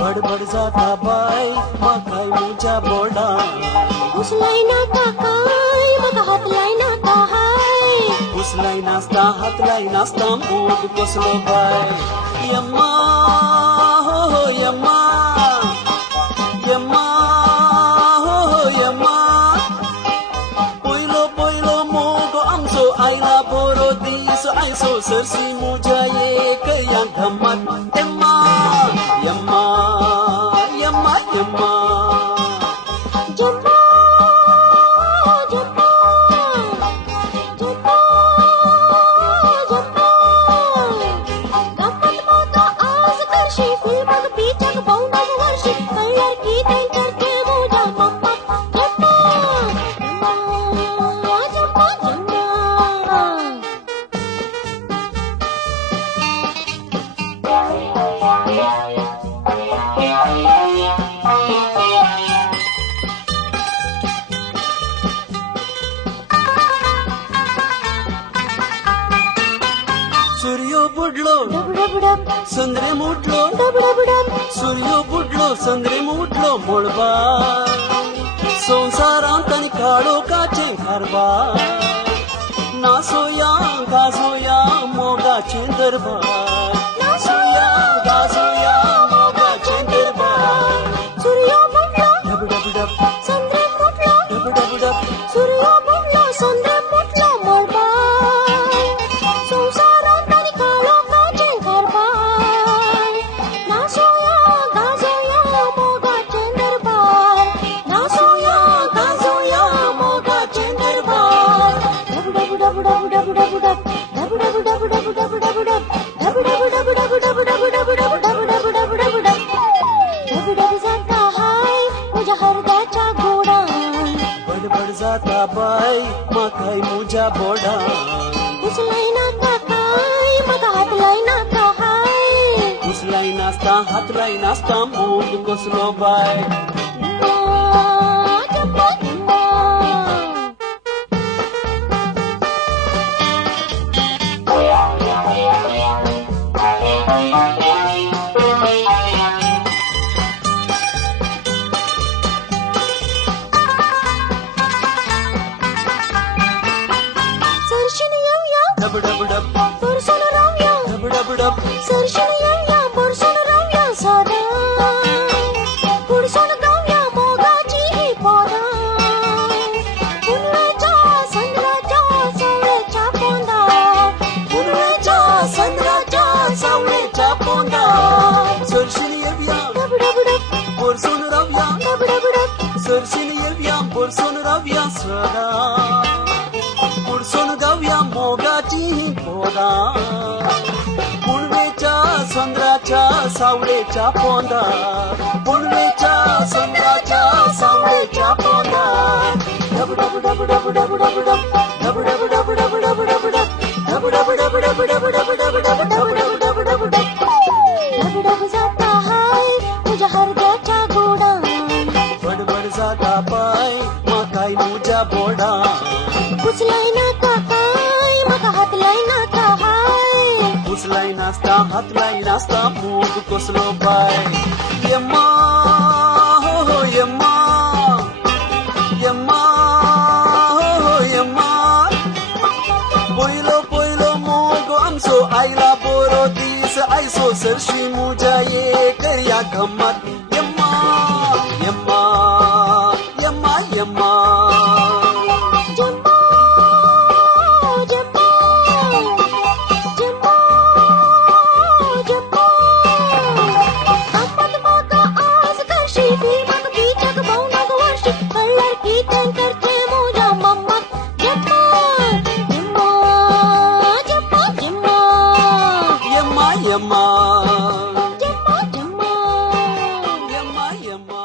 बडबड जाता बाय माकाय मुजा बोडा उसलाई नाता काय मग हातलाई नाता हाय उसलाई नाचता मूग कसलो बाय यम्मा हो यम्मा यम्मा हो यम्मा पहिलो पहिलो मोगो आमचो आयला बरो दीस आयसो सरसी मुजा एक या गम्मत यम्मा यम्मा यम्मा यम्मा जम्मा जम्मा जम्मा जम्मा गप्पत मोता आज करशी फिल्मग बीचक बहुनग वर्षी कळर की त्यांचरचे मोजा मम्मा जम्मा जम्मा जम्मा सूर्यो बुडलो डबडबडब संद्रे मुटलो डबडबडब सूर्यो बुडलो संद्रे मुटलो मोळबा संसारांत आनी काळो काचे कारभार नासोया गाजोया मोगाचे दरबार नासोया गाजोया मोगाचे दरबार सूर्य बुडलो डबडबडब चंद्र फुटलो डबडबडब सूर्य बुडलो चंद्र फुटलो मोळबाय संसारांत आनी काळो काचे कारभार नासोया गाजोया मोगाचे दरबार नासोया गाजोया मोगाचे दरबार डबडबडबडबडबडब डबडबडबडबडबडबडब डबडबडबडबडबडबडबडब डबडब जाता हाय तुझ्या हृदयाच्या गोडान बडबड जाता बाय माकाय मुजा बोडा उसलाई नाता काय मग हातलाई नाता हाय उसलाई नाचता मूग कसलो बाय जम्मा जम्मा सरशन येऊया डबडबडब बरसून राहूया डबडबडब सरशन येऊया बरसून राहूया साधा पुढसून गाऊया मोगाची ही पोरा पुनवेच्या संद्राच्या सावळेच्या पोंदा पुनवेच्या संद्राच्या सावळेच्या पोंदा सरशीन येवया डबडबडब बोरसून रावया डबडबडब सरशीन येवया बोरसून रावया सदा पुरसून गावया मोगाची ही पोरा पुनवेच्या संद्राच्या सावळेच्या पोंदा पुनवेच्या संद्राच्या सावळेच्या पोंदा डबडबडबडबडबडबडब डबडबडबडबडबडबडब डबडबडबडबडबडबडबडब डबडब जाता हाय तुझ्या हृदयाच्या गोडान बडबड जाता पाय माकाय मुजा बोडा उचलाई नाता काय मग हातलाई नाता हाय उसलाई नाचता मूग कसलो बाय यम्मा हो यम्मा यम्मा हो यम्मा पहिलो पहिलो मोगो आमचो आयला बरो दीस आयसो सरशी मुजा एक या गम्मत यम्मा यम्मा यम्मा यम्मा जम्मा जम्मा जम्मा जम्मा गप्पत माका आज करशी फिल्मग बीचक बहुनग वर्षी कळर की त्यांचरचे मोजा मम्मा जम्मा जम्मा yamma Jemma, Jemma. yamma yamma